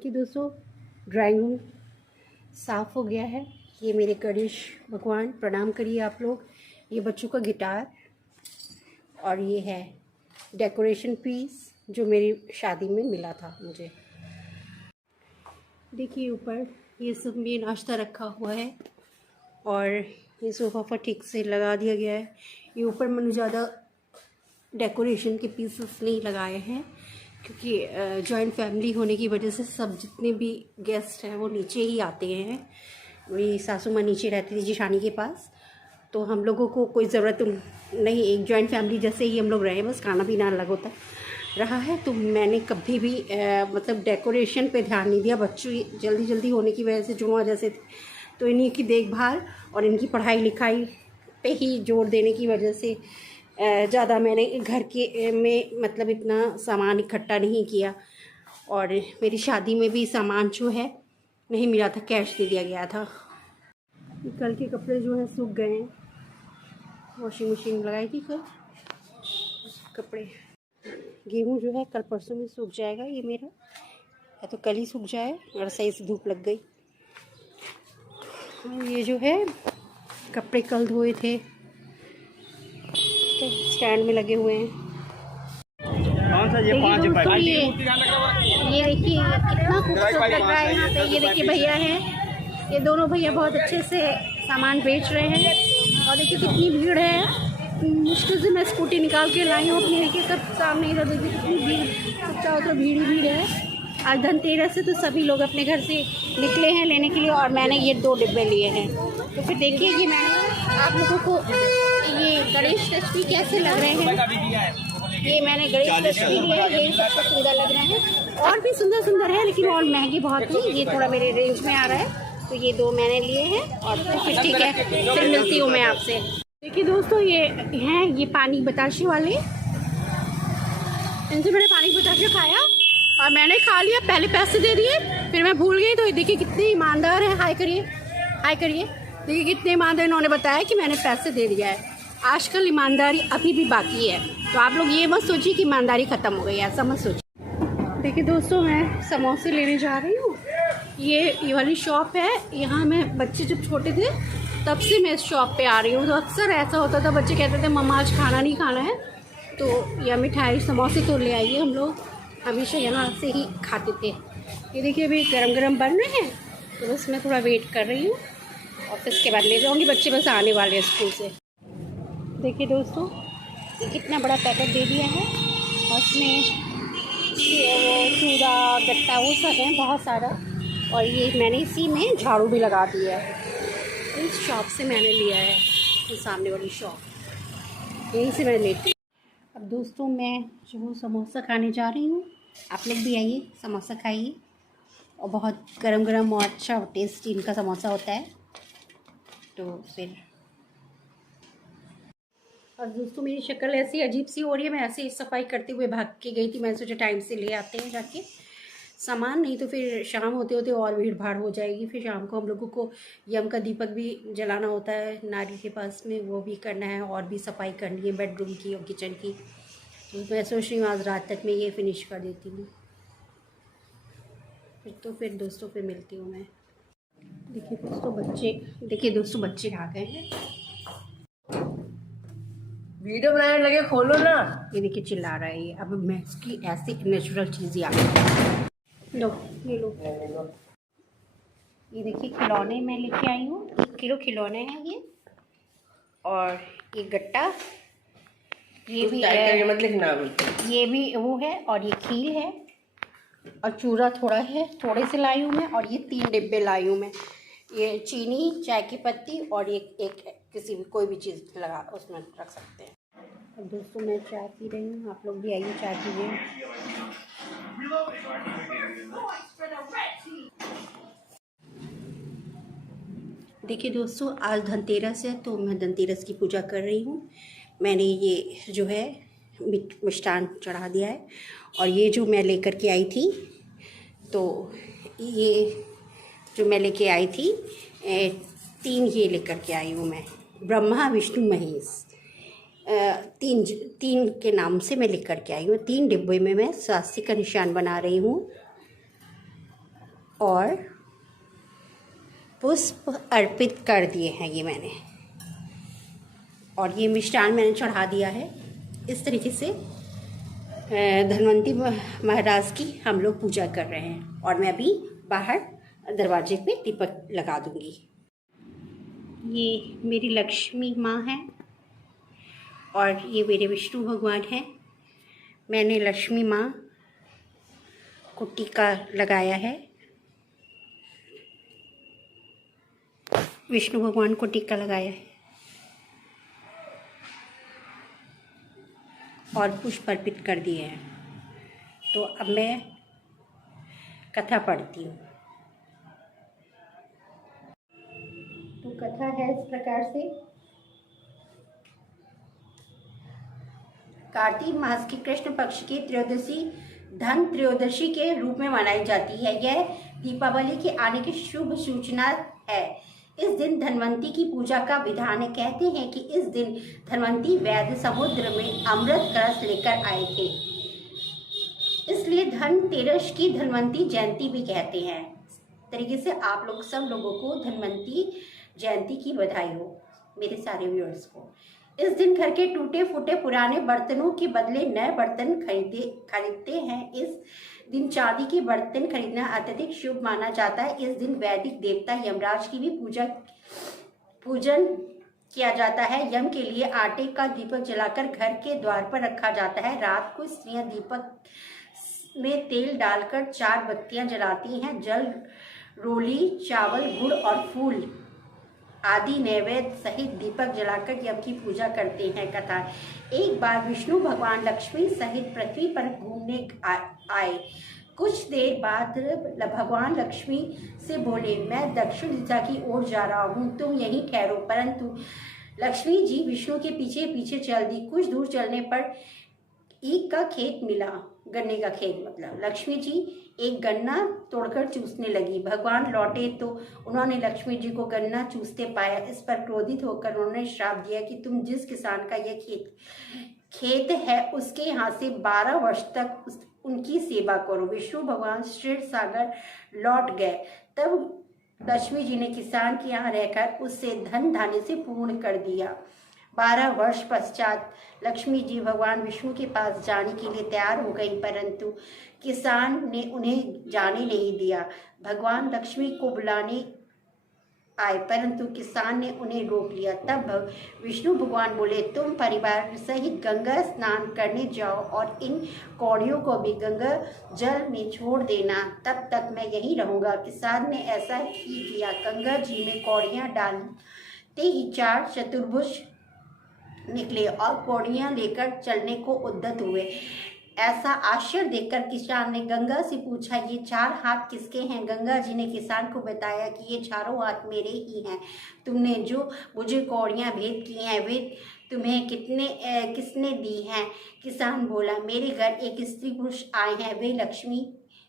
देखिए दोस्तों, drawing room साफ़ हो गया है। ये मेरे गणेश भगवान, प्रणाम करिए आप लोग। ये बच्चों का गिटार और ये है डेकोरेशन पीस जो मेरी शादी में मिला था मुझे। देखिए ऊपर ये सब में नाश्ता रखा हुआ है और ये सोफ़ा पर ठीक से लगा दिया गया है। ये ऊपर मैंने ज़्यादा डेकोरेशन के पीसेस नहीं लगाए हैं क्योंकि जॉइंट फैमिली होने की वजह से सब जितने भी गेस्ट हैं वो नीचे ही आते हैं। मेरी सासू माँ नीचे रहती थी जिशानी के पास, तो हम लोगों को कोई ज़रूरत नहीं, एक जॉइंट फैमिली जैसे ही हम लोग रहे, बस खाना पीना अलग होता रहा है। तो मैंने कभी भी मतलब डेकोरेशन पे ध्यान नहीं दिया। बच्चे जल्दी जल्दी होने की वजह से जुड़वा जैसे थे, तो इन्हीं की देखभाल और इनकी पढ़ाई लिखाई पे ही जोर देने की वजह से ज़्यादा मैंने घर के में मतलब इतना सामान इकट्ठा नहीं किया। और मेरी शादी में भी सामान जो है नहीं मिला था, कैश दे दिया गया था। कल के कपड़े जो हैं सूख गए हैं, वॉशिंग मशीन लगाई थी कल। कपड़े गेहूँ जो है कल परसों में सूख जाएगा। ये मेरा या तो कल ही सूख जाए और सही से धूप लग गई। ये जो है कपड़े कल धोए थे तो स्टैंड में लगे हुए हैं। ये देखिए कितना खूबसूरत लग रहा है यहाँ पे। ये देखिए भैया हैं, ये दोनों भैया बहुत अच्छे से सामान बेच रहे हैं। और देखिए कितनी भीड़ है, मुश्किल से मैं स्कूटी निकाल के लाई हूँ अपनी। देखिए सब सामने, इधर देखिए कितनी भीड़, सब चारों तरफ भीड़ ही भीड़ है। आज धनतेरस से तो सभी लोग अपने घर से निकले हैं लेने के लिए, और मैंने ये 2 डिब्बे लिए हैं। तो फिर देखिए कि मैंने आप लोगों को ये गणेश लक्ष्मी कैसे लग रहे हैं। ये मैंने गणेश लक्ष्मी लिए हैं, ये सबसे सुंदर लग रहे हैं। और भी सुंदर सुंदर है लेकिन और महंगे बहुत हैं। ये थोड़ा मेरे रेंज में आ रहा है, तो ये 2 मैंने लिए हैं। और फिर ठीक है, फिर मिलती हूँ मैं आपसे। देखिए दोस्तों, ये हैं ये पानी बताशे वाले। इनसे मैंने पानी बताशे खाया और मैंने खा लिया, पहले पैसे दे दिए, फिर मैं भूल गई। तो देखिए कितने ईमानदार है। हाय करिए, हाय करिए। देखिए कितने ईमानदार, इन्होंने बताया कि मैंने पैसे दे दिया है। आजकल ईमानदारी अभी भी बाकी है, तो आप लोग ये मत सोचिए कि ईमानदारी ख़त्म हो गई है, ऐसा मत सोचिए। देखिए दोस्तों, मैं समोसे लेने जा रही हूँ। ये वाली शॉप है, यहाँ मैं बच्चे जब छोटे थे तब से मैं इस शॉप पे आ रही हूँ। तो अक्सर ऐसा होता था, बच्चे कहते थे मम्मा आज खाना नहीं खाना है, तो या मिठाई समोसे तो ले आइए। हम लोग हमेशा यहाँ से ही खाते थे। ये देखिए अभी गरम गरम बन रहे हैं, तो बस मैं थोड़ा वेट कर रही हूँ और फिर इसके बाद ले जाऊँगी। बच्चे बस आने वाले हैं स्कूल से। देखिए दोस्तों, ये कितना बड़ा पैकेट दे दिया है, और इसमें चूड़ा गट्टा वो सब है बहुत सारा। और ये मैंने इसी में झाड़ू भी लगा दिया है। इस शॉप से मैंने लिया है, ये सामने वाली शॉप, यहीं से मैंने लेती। अब दोस्तों, मैं जो समोसा खाने जा रही हूँ, आप लोग भी आइए समोसा खाइए। और बहुत गरम गरम और अच्छा टेस्टी इनका समोसा होता है। तो फिर और दोस्तों, मेरी शक्ल ऐसी अजीब सी हो रही है, मैं ऐसे ही सफाई करते हुए भाग के गई थी। मैंने सोचा टाइम से ले आते हैं जाके सामान, नहीं तो फिर शाम होते होते और भीड़ भाड़ हो जाएगी। फिर शाम को हम लोगों को यम का दीपक भी जलाना होता है नारी के पास में, वो भी करना है, और भी सफाई करनी है बेडरूम की और किचन की। तो मैं सोच रही हूँ आज रात तक मैं ये फिनिश कर देती हूँ। फिर दोस्तों फिर मिलती हूँ मैं। देखिए दोस्तों, बच्चे आ गए हैं। वीडियो बनाने लगे, खोलो ना। ये देखिए चिल्ला रहा है ये। अब मैं इसकी ऐसी नेचुरल चीज़ ही आ गई। लो ये लो, ये देखिए खिलौने मैं लेके आई हूँ। 1 किलो खिलौने हैं ये। और ये गट्टा, ये भी है, मत लिखना, ये भी वो है। और ये खील है, और चूड़ा थोड़ा है, थोड़े से लाई हूँ मैं। और ये 3 डिब्बे लाई हूँ मैं। ये चीनी, चाय की पत्ती, और एक किसी भी कोई भी चीज़ लगा उसमें रख सकते हैं। अब दोस्तों, मैं चाय पी रही हूँ, आप लोग भी आइए चाय पीजिए। देखिए दोस्तों, आज धनतेरस है, तो मैं धनतेरस की पूजा कर रही हूँ। मैंने ये जो है मिष्ठान चढ़ा दिया है। और ये जो मैं लेकर के आई थी, तो ये जो मैं लेके आई थी 3 ये लेकर के आई हूँ मैं, ब्रह्मा विष्णु महेश। 3 के नाम से मैं लेकर के आई हूँ। 3 डिब्बे में मैं स्वास्तिक का निशान बना रही हूँ। और पुष्प अर्पित कर दिए हैं ये मैंने, और ये मिष्ठान मैंने चढ़ा दिया है। इस तरीके से धन्वंतरी महाराज की हम लोग पूजा कर रहे हैं। और मैं अभी बाहर दरवाजे पे दीपक लगा दूंगी। ये मेरी लक्ष्मी माँ है और ये मेरे विष्णु भगवान हैं। मैंने लक्ष्मी माँ को टीका लगाया है, विष्णु भगवान को टीका लगाया है और पुष्प अर्पित कर दिए हैं। तो अब मैं कथा पढ़ती हूँ। तो कथा है इस प्रकार से। कार्तिक मास की कृष्ण पक्ष की त्रयोदशी धन त्रयोदशी के रूप में मनाई जाती है। यह दीपावली के आने की शुभ सूचना है। इस दिन धनवंती की पूजा का विधान है। कहते हैं कि इस दिन धनवंती वैद्य समुद्र में अमृत कलश लेकर आए थे, इसलिए धनतेरस की धनवंती जयंती भी कहते हैं। इस तरीके से आप लोग सब लोगों को धनवंती जयंती की बधाई हो, मेरे सारे व्यूअर्स को। इस दिन घर के टूटे फूटे पुराने बर्तनों के बदले नए बर्तन खरीदते हैं। इस दिन चांदी के बर्तन खरीदना अत्यधिक शुभ माना जाता है। इस दिन वैदिक देवता यमराज की भी पूजन किया जाता है। यम के लिए आटे का दीपक जलाकर घर के द्वार पर रखा जाता है। रात को स्त्रियां दीपक में तेल डालकर 4 बत्तियां जलाती हैं। जल, रोली, चावल, गुड़ और फूल आदि नैवेद्य सहित दीपक जलाकर यम की पूजा करते हैं। कथा। एक बार विष्णु भगवान लक्ष्मी सहित पृथ्वी पर घूमने आए। कुछ देर बाद भगवान लक्ष्मी से बोले, मैं दक्षिण दिशा की ओर जा रहा हूँ, तुम यहीं ठहरो। परंतु लक्ष्मी जी विष्णु के पीछे पीछे चल दी। कुछ दूर चलने पर ईख का खेत मिला, गन्ने का खेत मतलब। लक्ष्मी जी एक गन्ना तोड़कर चूसने लगी। भगवान लौटे तो उन्होंने लक्ष्मी जी को गन्ना चूसते पाया। इस पर क्रोधित होकर उन्होंने श्राप दिया कि तुम जिस किसान का यह खेत है उसके यहाँ से 12 वर्ष तक उनकी सेवा करो। विष्णु भगवान क्षीर सागर लौट गए। तब लक्ष्मी जी ने किसान के यहाँ रहकर उससे धन धान्य से पूर्ण कर दिया। 12 वर्ष पश्चात लक्ष्मी जी भगवान विष्णु के पास जाने के लिए तैयार हो गई, परंतु किसान ने उन्हें जाने नहीं दिया। भगवान लक्ष्मी को बुलाने आए, परंतु किसान ने उन्हें रोक लिया। तब विष्णु भगवान बोले, तुम परिवार सहित गंगा स्नान करने जाओ और इन कौड़ियों को भी गंगा जल में छोड़ देना, तब तक मैं यहीं रहूँगा। किसान ने ऐसा ही किया। गंगा जी में कौड़ियाँ डालते ही 4 चतुर्भुज निकले और कौड़ियाँ लेकर चलने को उद्यत हुए। ऐसा आश्चर्य देखकर किसान ने गंगा से पूछा, ये 4 हाथ किसके हैं? गंगा जी ने किसान को बताया कि ये 4 हाथ मेरे ही हैं। तुमने जो मुझे कौड़ियाँ भेंट की हैं वे तुम्हें किसने दी हैं? किसान बोला, मेरे घर एक स्त्री पुरुष आए हैं, वे लक्ष्मी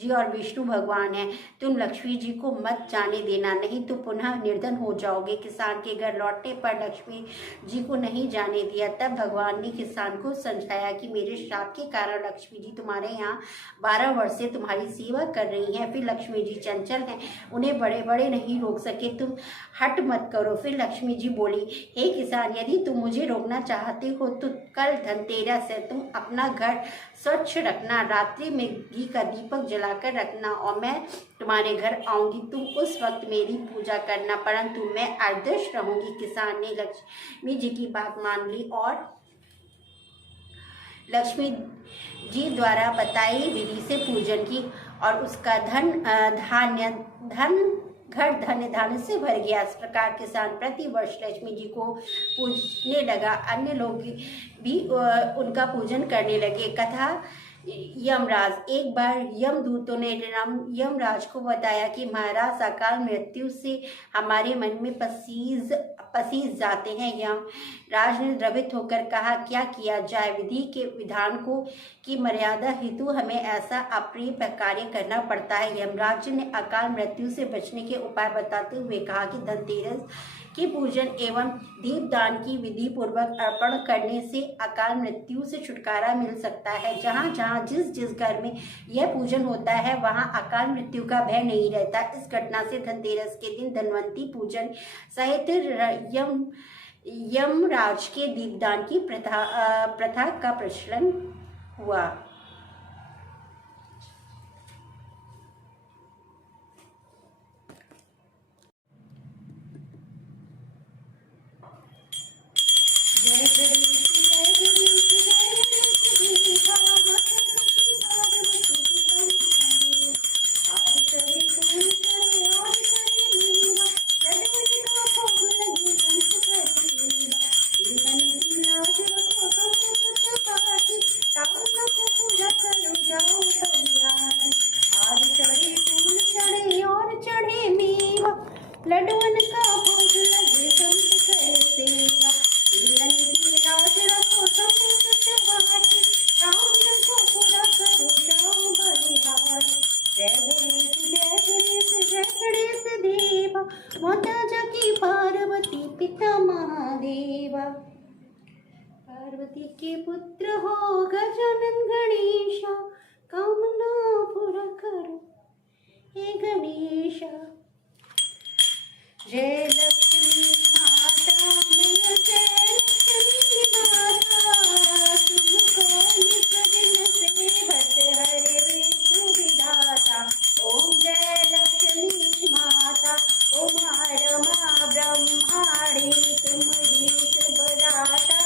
जी और विष्णु भगवान हैं। तुम लक्ष्मी जी को मत जाने देना, नहीं तो पुनः निर्धन हो जाओगे। किसान के घर लौटने पर लक्ष्मी जी को नहीं जाने दिया। तब भगवान ने किसान को समझाया कि मेरे श्राप के कारण लक्ष्मी जी तुम्हारे यहाँ 12 वर्ष से तुम्हारी सेवा कर रही हैं। फिर लक्ष्मी जी चंचल हैं, उन्हें बड़े बड़े नहीं रोक सके, तुम हट मत करो। फिर लक्ष्मी जी बोली, हे किसान, यदि तुम मुझे रोकना चाहते हो तो कल धनतेरस है, तुम अपना घर स्वच्छ रखना, रात्रि में घी का दीपक जलाकर रखना और मैं तुम्हारे घर आऊंगी। तुम उस वक्त मेरी पूजा करना, परंतु मैं अदृश्य रहूंगी। किसान ने लक्ष्मी जी की बात मान ली और लक्ष्मी जी द्वारा बताई विधि से पूजन की और उसका घर धन्य धान्य से भर गया। इस प्रकार किसान प्रति वर्ष लक्ष्मी जी को पूजने लगा। अन्य लोग भी उनका पूजन करने लगे। कथा। यमराज। एक बार यमदूतों ने यमराज को बताया कि महाराज अकाल मृत्यु से हमारे मन में पसीज जाते हैं। यमराज ने द्रवित होकर कहा, क्या किया जाए? विधि के विधान की मर्यादा हेतु हमें ऐसा अप्रिय कार्य करना पड़ता है। यमराज ने अकाल मृत्यु से बचने के उपाय बताते हुए कहा कि धनतेरस के पूजन एवं दीपदान की विधि पूर्वक अर्पण करने से अकाल मृत्यु से छुटकारा मिल सकता है। जहाँ जहाँ जिस जिस घर में यह पूजन होता है वहाँ अकाल मृत्यु का भय नहीं रहता। इस घटना से धनतेरस के दिन धनवंती पूजन सहित यमराज के दीपदान की प्रथा का प्रचलन हुआ। लड्डुअन का भोग लगे संत करे सेवा, दुल्हन की लाज रखो सबूत त्योहारी, कामना को पूरा करो जाओ बलिहारी। जय गणेश देवा, माता जगी पार्वती पिता महादेवा। पार्वती के पुत्र हो गजानन गणेशा, कामना पूरा करो हे गणेशा। जय लक्ष्मी माता मैया, जय लक्ष्मी माता, तुमको निपजन सेवत हरे विष्णु विधाता। ओम जय लक्ष्मी माता, उमा ब्रह्माणी तुम्हारी शुभदाता।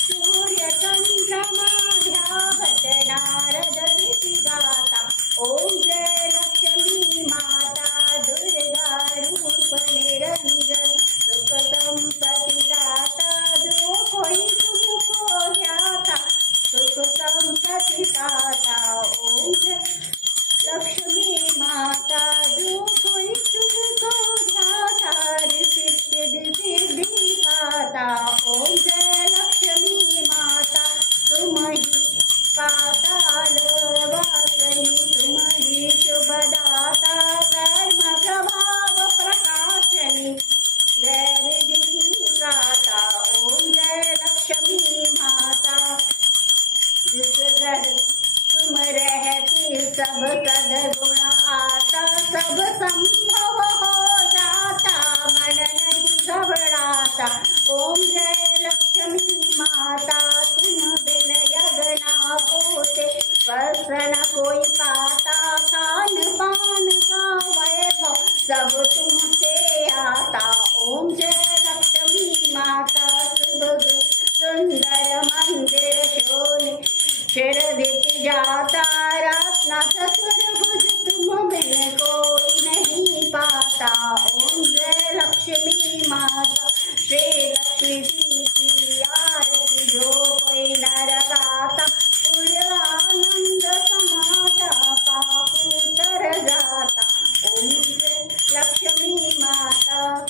सूर्य चंद्रमा ध्यावत नारद ऋषिगाता। ओम जय लक्ष्मी माता, दुर्गा रूप निरंजन, सुख संपत्ति दाता। जो कोई तुमको ध्याता, सुख संपत्ति दाता। ओम जय लक्ष्मी माता, जो कोई तुमको ध्याता, सिद्धि पाता। ओम जय लक्ष्मी माता, तुम्हारी पाताल वासनी, तुम्हारी शुभदाता। कर्म प्रभाव प्रकाशनी, जय विधि गाता। ओम जय लक्ष्मी माता, जिस घर तुम रहती सब सद्गुण आता। सब संभव हो जाता, मन नहीं घबराता। ओम जय लक्ष्मी माता, तुम बिन यज्ञ ना होते, वस्त्र न कोई पाता। खान पान का वैभव सब तुमसे आता। ओम जय लक्ष्मी माता, सुंदर मंदिर शोने शिरदित जाता। रत्न चतुर्भुज तुम बिन कोई नहीं पाता। ओम जय लक्ष्मी माता, श्री लक्ष्मी जी की आरती जो कोई नर गाता। पुण्य आनंद समाता, पाप उतर जाता। ओम जय लक्ष्मी माता,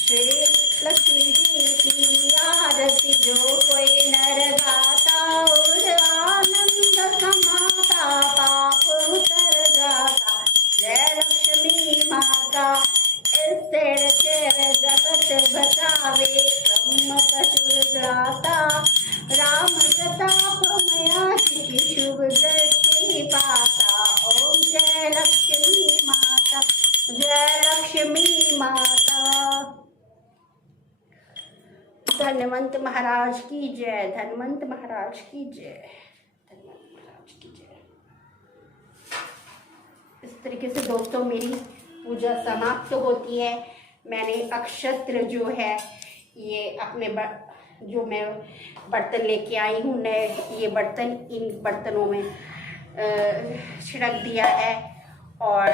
श्री लक्ष्मी जी की आरती जो कोई नर गाता। और आनंद समाता, पाप उतर जाता। जय लक्ष्मी माता, स्थिर चेर जगत बचावे, ब्रह्म पशु जाता। राम प्रताप मया की शुभ दृष्टि पाता। ओम जय लक्ष्मी माता, जय लक्ष्मी माता। धन्वंत महाराज की जय, धन्वंत महाराज की जय, धन्वंत महाराज की जय। इस तरीके से दोस्तों मेरी पूजा समाप्त होती है। मैंने अक्षत्र जो है ये अपने जो मैं बर्तन लेके आई हूँ नए, ये बर्तन इन बर्तनों में छिड़क दिया है और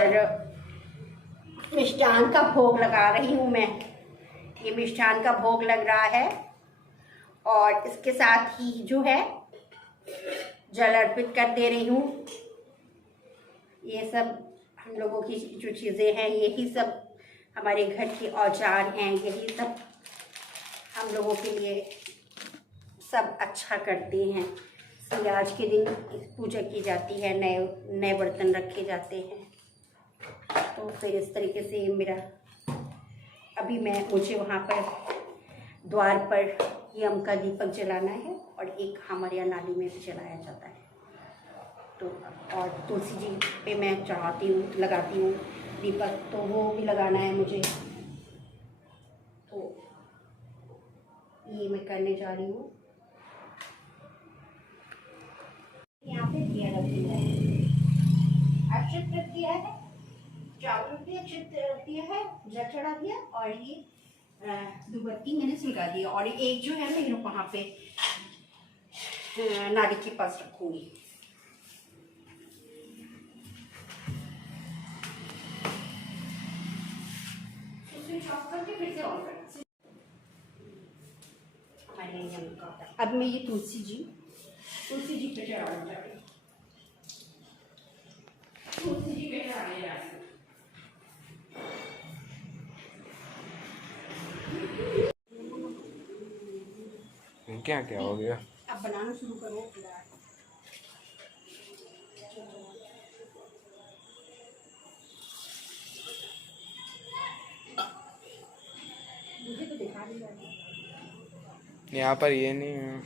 मिष्ठान का भोग लगा रही हूँ मैं। ये मिष्ठान का भोग लग रहा है और इसके साथ ही जो है जल अर्पित कर दे रही हूँ। ये सब हम लोगों की जो चीज़ें हैं, यही सब हमारे घर के औजार हैं, यही सब हम लोगों के लिए सब अच्छा करते हैं। इसलिए आज के दिन पूजा की जाती है, नए नए बर्तन रखे जाते हैं। तो फिर इस तरीके से मेरा अभी मुझे वहाँ पर द्वार पर यम का दीपक जलाना है और एक हमारे यहाँ नाली में भी जलाया जाता है। तो और तुलसी जी पे मैं चढ़ाती हूँ, लगाती हूँ दीपक, तो वो भी लगाना है मुझे। तो ये मैं करने जा रही हूँ। यहाँ पे दिया रख दिया है, अक्षत रख दिया है, चावल रख दिया, अक्षत रख दिया है, जल चढ़ा दिया और ये धूपबत्ती मैंने सुलगा दिया। और एक जो है मैं वहाँ पे नाली के पास रखूँगी। स्विच ऑफ करके फिर से ऑन करना। हमारे यहाँ का अब मैं ये तुलसी जी पे चढ़ाने जा रही हूँ। तुलसी जी पे चढ़ाने जा रही हूँ। क्या क्या हो गया? अब बनाना शुरू करो। मुझे तो दिखा नहीं रहा। यहाँ पर ये नहीं है।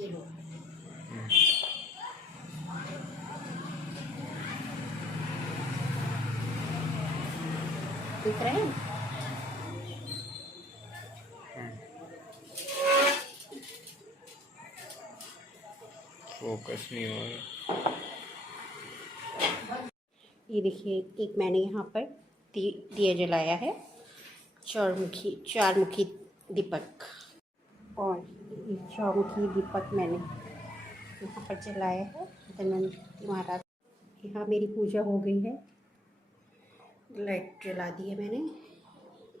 ये लो। दिख रहे हैं? फोकस नहीं हो रहा। ये देखिए, एक मैंने यहाँ पर दिया जलाया है, चारमुखी दीपक। और ये चारमुखी दीपक मैंने यहाँ पर जलाया है। धन्वंतरि महाराज, यहाँ मेरी पूजा हो गई है, लाइट जला दी है मैंने,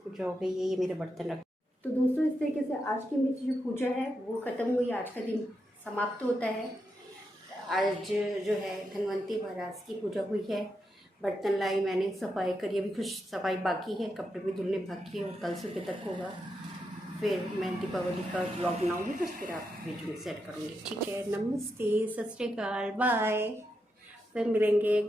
पूजा हो गई है। ये मेरे बर्तन रख। तो दोस्तों, इस तरीके से आज की मेरी जो पूजा है वो ख़त्म हुई। आज का दिन समाप्त होता है। आज जो है धन्वंतरि महाराज की पूजा हुई है, बर्तन लाई मैंने, सफाई करी, अभी कुछ सफाई बाकी है, कपड़े भी धुलने बाकी है, वो कल सुबह तक होगा। फिर मैं दीपावली का व्लॉग बनाऊँगी, तो फिर आप वीडियो में सेट करूँगी। ठीक है, नमस्ते, सत श्री अकाल, बाय, फिर मिलेंगे।